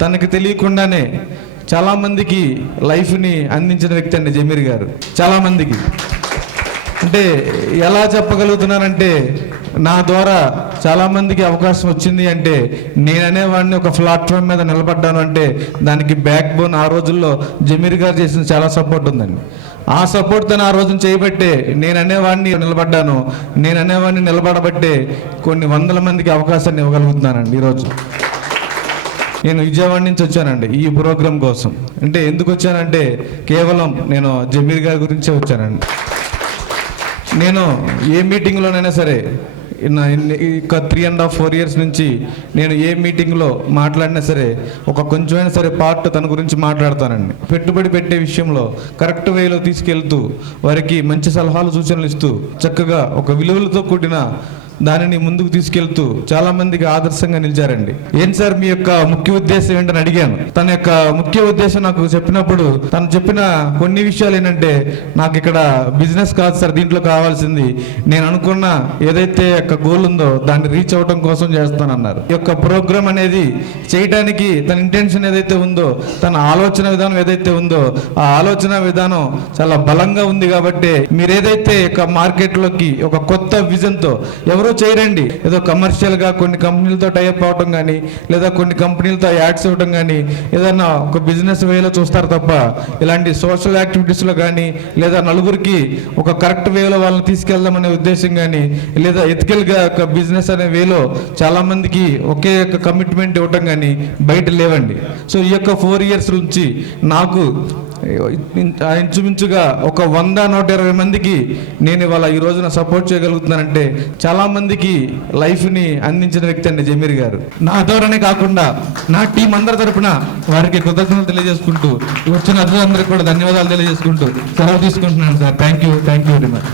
తనకి తెలియకుండానే చాలామందికి లైఫ్ని అందించిన వ్యక్తి అండి జమీర్ గారు. చాలామందికి అంటే ఎలా చెప్పగలుగుతున్నానంటే, నా ద్వారా చాలామందికి అవకాశం వచ్చింది అంటే, నేననేవాడిని ఒక ప్లాట్ఫామ్ మీద నిలబడ్డాను అంటే దానికి బ్యాక్ బోన్ ఆ రోజుల్లో జమీర్ గారు చేసిన చాలా సపోర్ట్ ఉందండి. ఆ సపోర్ట్ తను ఆ రోజున చేయబట్టే నేననేవాడిని నిలబడ్డాను. నేననేవాడిని నిలబడబట్టే కొన్ని వందల మందికి అవకాశాన్ని ఇవ్వగలుగుతున్నానండి ఈరోజు. నేను విజయవాడ నుంచి వచ్చానండి ఈ ప్రోగ్రాం కోసం. అంటే ఎందుకు వచ్చానంటే కేవలం నేను జమీర్ గారి గురించే వచ్చానండి. నేను ఏ మీటింగ్లోనైనా సరే ఇక 3.5-4 years నుంచి నేను ఏ మీటింగ్లో మాట్లాడినా సరే ఒక కొంచెమైనా సరే పార్ట్ తన గురించి మాట్లాడతానండి. పెట్టుబడి పెట్టే విషయంలో కరెక్ట్ వేలో తీసుకెళ్తూ వారికి మంచి సలహాలు సూచనలు ఇస్తూ చక్కగా ఒక విలువలతో కూడిన దానిని ముందుకు తీసుకెళ్తూ చాలా మందికి ఆదర్శంగా నిలిచారండి. ఏంటి సార్ మీ యొక్క ముఖ్య ఉద్దేశం ఏంటని అడిగాను. తన యొక్క ముఖ్య ఉద్దేశం నాకు చెప్పినప్పుడు తను చెప్పిన కొన్ని విషయాలు ఏంటంటే, నాకు ఇక్కడ బిజినెస్ కాదు సార్, దీంట్లో కావాల్సింది నేను అనుకున్న ఏదైతే యొక్క గోల్ ఉందో దాన్ని రీచ్ అవ్వడం కోసం చేస్తానన్నారు. ఈ యొక్క ప్రోగ్రామ్ అనేది చేయడానికి తన ఇంటెన్షన్ ఏదైతే ఉందో, తన ఆలోచన విధానం ఏదైతే ఉందో ఆ ఆలోచన విధానం చాలా బలంగా ఉంది. కాబట్టి మీరు ఏదైతే మార్కెట్లోకి ఒక కొత్త విజన్తో ఎవరు చేయరండి, ఏదో కమర్షియల్గా కొన్ని కంపెనీలతో టైఅప్ అవటం కానీ లేదా కొన్ని కంపెనీలతో యాడ్స్ ఇవ్వటం కానీ ఏదన్నా ఒక బిజినెస్ వేలో చూస్తారు తప్ప ఇలాంటి సోషల్ యాక్టివిటీస్లో కానీ లేదా నలుగురికి ఒక కరెక్ట్ వేలో వాళ్ళని తీసుకెళ్దామనే ఉద్దేశం కానీ లేదా ఎథికల్గా ఒక బిజినెస్ అనే వేలో చాలామందికి ఒకే యొక్క కమిట్మెంట్ ఇవ్వటం కానీ బయట లేవండి. సో ఈ యొక్క 4 years నుంచి నాకు ఇంచుమించుగా ఒక 100-120 మందికి నేను ఇవాళ ఈ రోజున సపోర్ట్ చేయగలుగుతున్నానంటే చాలామందికి లైఫ్ని అందించిన వ్యక్తి అండి జమీర్ గారు. నా ద్వారానే కాకుండా నా టీం అందరి తరపున వారికి కృతజ్ఞతలు తెలియజేసుకుంటూ వచ్చిన అతిథులందరికీ కూడా ధన్యవాదాలు తెలియజేసుకుంటూ సెలవు తీసుకుంటున్నాను sir. Thank you very much.